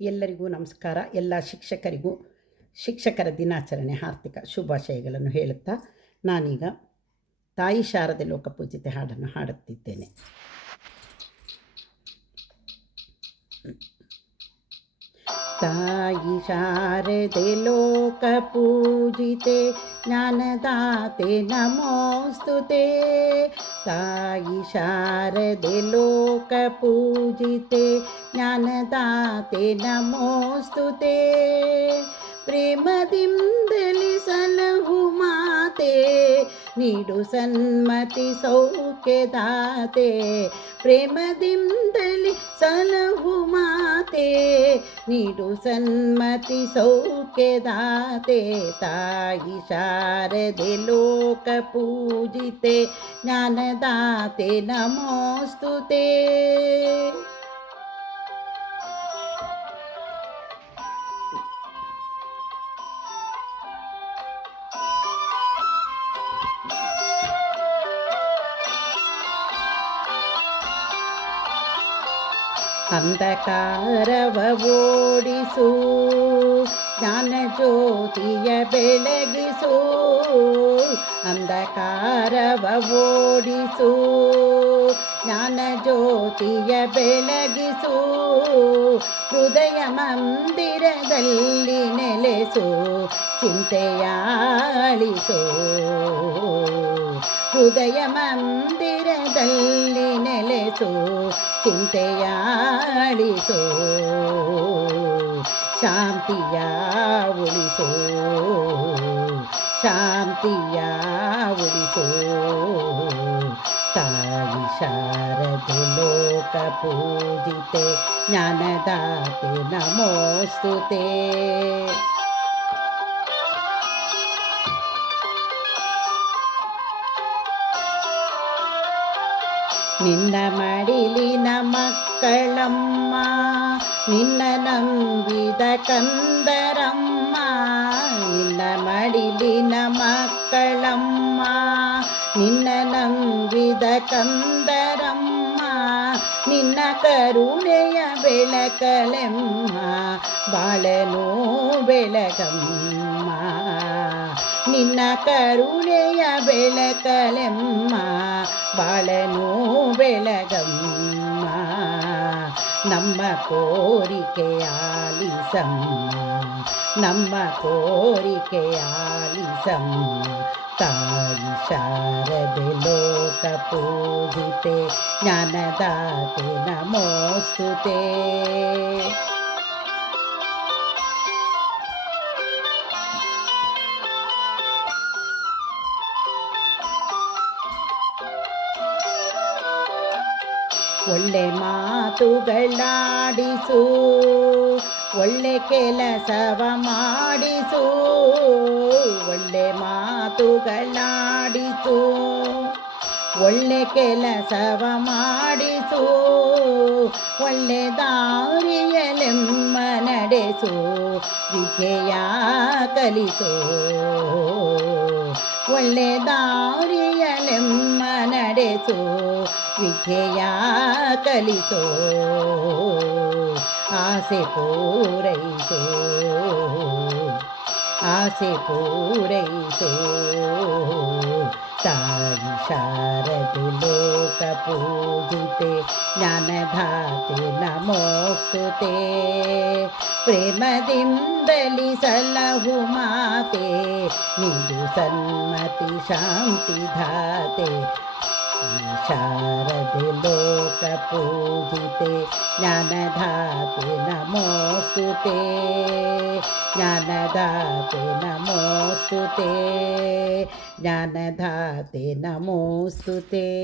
ಎಲ್ಲರಿಗೂ ನಮಸ್ಕಾರ. ಎಲ್ಲ ಶಿಕ್ಷಕರಿಗೂ ಶಿಕ್ಷಕರ ದಿನಾಚರಣೆ ಹಾರ್ದಿಕ ಶುಭಾಶಯಗಳನ್ನು ಹೇಳುತ್ತಾ ನಾನೀಗ ತಾಯಿ ಶಾರದೆ ಲೋಕಪೂಜಿತೆ ಹಾಡನ್ನು ಹಾಡುತ್ತಿದ್ದೇನೆ. तायि शारदे लोकपूजिते ज्ञानदाते नमोऽस्तु ते। तायि शारदे लोकपूजिते ज्ञानदाते नमोऽस्तु ते। नमोस्तु ते प्रेमदि सलहुमाे सन्मति सौख्यदाते। ते प्रेम दिन्दली सलहुमा ಮಾತೆ ನೀಡು ಸನ್ಮತಿ ಸೌಖ್ಯದಾತೆ ತಾಯಿ ಶಾರದೆ ಲೋಕ ಪೂಜಿತೆ ಜ್ಞಾನದಾತೆ ನಮೋಸ್ತುತೆ ಅಂಧಕಾರವ ಓಡಿಸು ಜ್ಞಾನ ಜ್ಯೋತಿಯ ಬೆಳಗಿಸು ಅಂಧಕಾರವ ಓಡಿಸು ಜ್ಞಾನ ಜ್ಯೋತಿಯ ಬೆಳಗಿಸು ಹೃದಯ ಮಂದಿರದಲ್ಲಿ ನೆಲೆಸು ಚಿಂತೆಯಾಳಿಸು. ಹೃದಯ ಮಂದಿರದಲ್ಲಿ ನೆಲೆಸು ಚಿಂತೆಯಾಳಿಸು ಶಾಂತಿಯ ಉಳಿಸು ಶಾಂತಿಯ ಉಳಿಸು ತಾಯಿ ಶಾರದೆ ಲೋಕ ಪೂಜಿತೆ ಜ್ಞಾನದಾತೆ ನಮೋಸ್ತುತೆ ನಿನ್ನ ಮಡಿಲಿ ಮಕ್ಕಳಮ್ಮ, ನಿನ್ನ ನಂಬಿದ ಕಂದರಮ್ಮ ನಿನ್ನ ಮಡಿಲಿ ಮಕ್ಕಳಮ್ಮ, ನಿನ್ನ ನಂಬಿದ ಕಂದರಮ್ಮ ನಿನ್ನ ಕರುಣೆಯ ಬೆಳಕಲೆಮ್ಮ, ಬಾಳನು ಬೆಳಗಮ್ಮ ನಿನ್ನ ಕರುಣೆಯ ಬೆಳಕಲೆಮ್ಮ ಬಾಳನು ಬೆಳಗಮ್ಮ ನಮ್ಮ ಕೋರಿಕೆ ಆಲಿಸಮ್ಮ ನಮ್ಮ ಕೋರಿಕೆ ಆಲಿಸಮ್ಮ ತಾಯಿ ಶಾರದೆ ಲೋಕ ಪೂಜಿತೆ ಜ್ಞಾನದಾತೆ ನಮೋಸ್ತುತೆ ಒಳ್ಳೆ ಮಾತುಗಳಾಡಿಸು, ಒಳ್ಳೆ ಕೆಲಸವ ಮಾಡಿಸು, ಒಳ್ಳೆ ಮಾತುಗಳಾಡಿಸು, ಒಳ್ಳೆ ಕೆಲಸವ ಮಾಡಿಸು, ಒಳ್ಳೆ ದಾರಿಯಲೆಮ್ಮ ನಡೆಸು, ವಿಜಯ ಕಲಿಸು, ಒಳ್ಳೆ ದಾರಿಯಲೆಮ್ಮ ನಡೆಸು ವಿದ್ಯೆಯ ಕಲಿಸೋ ಆಸೆ ಪೂರೈಸೋ ಆಸೆ ಪೂರೈಸೋ ತಾಯಿ ಶಾರದೆ ಲೋಕ ಪೂಜಿತೆ ಜ್ಞಾನಧಾತೆ ನಮೋಸ್ತುತೆ ಪ್ರೇಮದಿಂದಲಿ ಸಲಹು ಮಾತೆ ನಿದು ಸನ್ಮತಿ ಶಾಂತಿ शारदि लोकपूजिते ज्ञानधातु नमोस्तुते ज्ञानधातु नमोऽस्तु ते ज्ञानधाते नमोऽस्तु ते